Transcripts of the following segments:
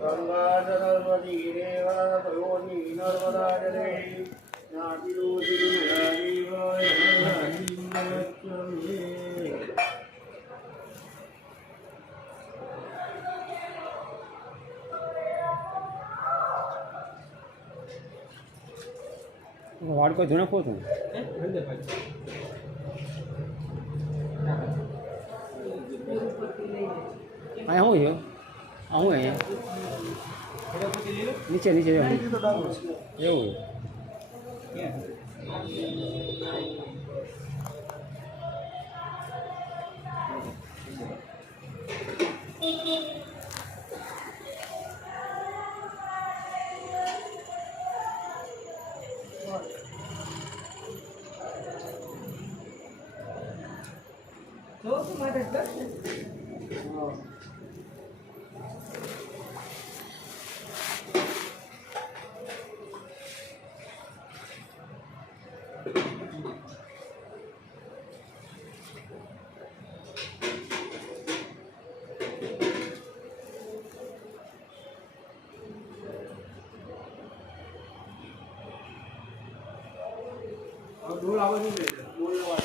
गंगा सरस्वती देवयोनि नर्मदा जले વાડકો જૂનો પોતું અહીંયા શું છે આવું અહીંયા નીચે નીચે એવું डोल आवाज नहीं देता डोल आवाज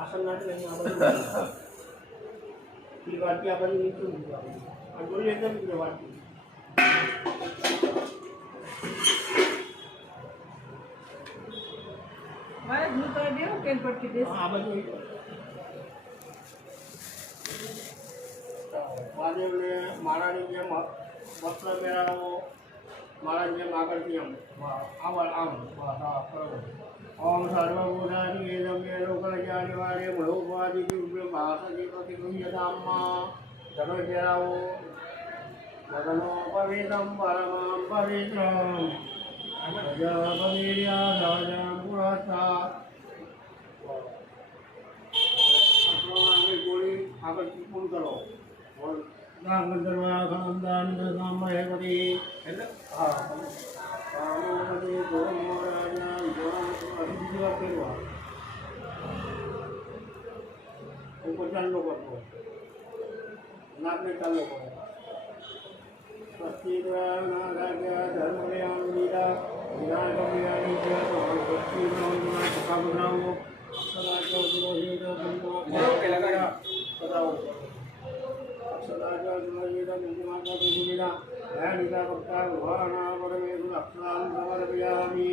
आसन नाट नहीं आवाज ये बात की आवाज नहीं सुनती और डोल एकदम की बात की मारे दूर कर दियो केन पट के देश आवाज नहीं महादेव ने मारा ने जे वस्त्र मेरानो मारा जे मागर थी हम आवाज आम ओम सर्वभूतानि वेदम्ये लोकज्ञानि वारे महोपादि दिव्य भासति प्रतिगृह्यताम्मा धनुर्जरावो मदनोपवेदं परमां पवित्रं प्रजापतिर्या राजां पुरस्ता अपने गोली आकर पूर्ण करो और दान गंधर्वा खनंदान नामयपति हाँ कामोपति गोमोराजा विद्वान करवा उनको चालू करो नाम में चालू करो स्वस्तिद्वा नागाज्ञा धर्मयानुविदा विनायकव्यानि च स्वस्तिद्वा सकाबुद्रावो अक्षराज्ञो दुरोहित बन्धो बताओ अक्षराज्ञो दुरोहित बन्धुमाता दुर्विदा ध्यानिता भक्ता भवाना परमेश्वर अक्षरान् समर्पयामि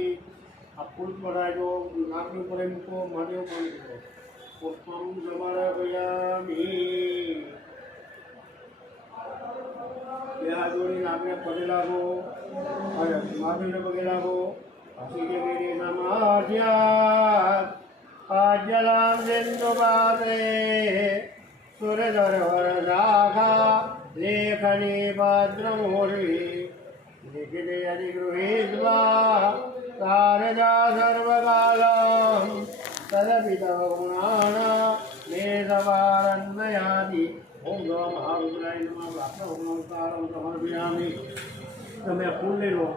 अब फूल पड़ा जो नाक में पड़े मुझको महादेव पानी करो पुष्पम समर्पयामि या जोड़ी नाक में पड़े लागो और महादेव ने पगे लागो हसी के मेरे नमाज्या आज्जलाम जिंदु बाते सूरजर वरदाखा लेखनी भद्रमूर्वी लिखिते अधिगृहीत्वा तारजा सर्वकालं तदपि तव गुणान् मेधवारन्मयाति ओम नमः महारुद्राय नमः नमस्कारं समर्पयामि તમે ફૂલ લઈ લો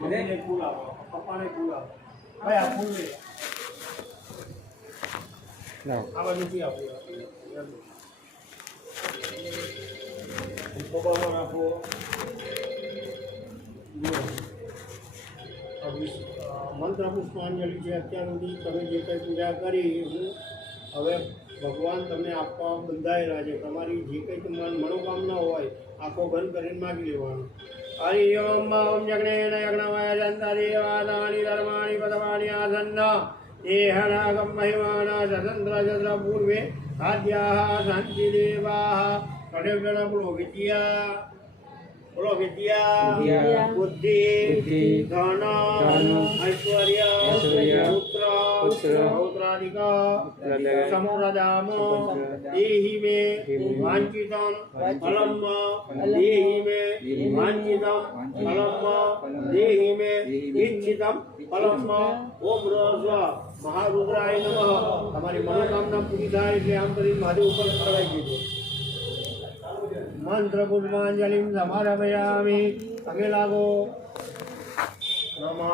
મને ફૂલ આપો પપ્પાને ફૂલ આપો ભાઈ આ ફૂલ લઈ આ બાજુથી આપો પપ્પામાં રાખો મંત્ર પુષ્પાંજલિ છે અત્યાર સુધી તમે જે કંઈ પૂજા કરી હું હવે ભગવાન તમને આપવા બંધાયેલા છે તમારી જે કંઈ તમારી મનોકામના હોય આંખો બંધ કરીને માગી લેવાનું હરિ ઓમ ઓમ જગ્નેન યજ્ઞમય જંતદેવાદાની ધર્માણી પદવાણી આસન્ન એહનાગમ મહિમાના સ્વતંત્ર ચંદ્ર પૂર્વે આદ્યાહ શાંતિદેવાહ કડેવગણ બોલો વિદ્યા બોલો વિદ્યા બુદ્ધિ ધન ઐશ્વર્ય પુત્ર પૌત્રાદિક સંપ્રદામ દેહિ મે વાંચિતમ ફલમ દેહિ મે વાંચિતમ ફલમ દેહિ મે ઇચ્છિતમ ફલમ ઓમ રસ્વ મહારુદ્રાય નમઃ તમારી મનોકામના પૂરી થાય એટલે આમ કરી મહાદેવ ઉપર કરવાઈ દીધું मंत्र पुष्पांजलि समर्पयामि अगे लागो नमः।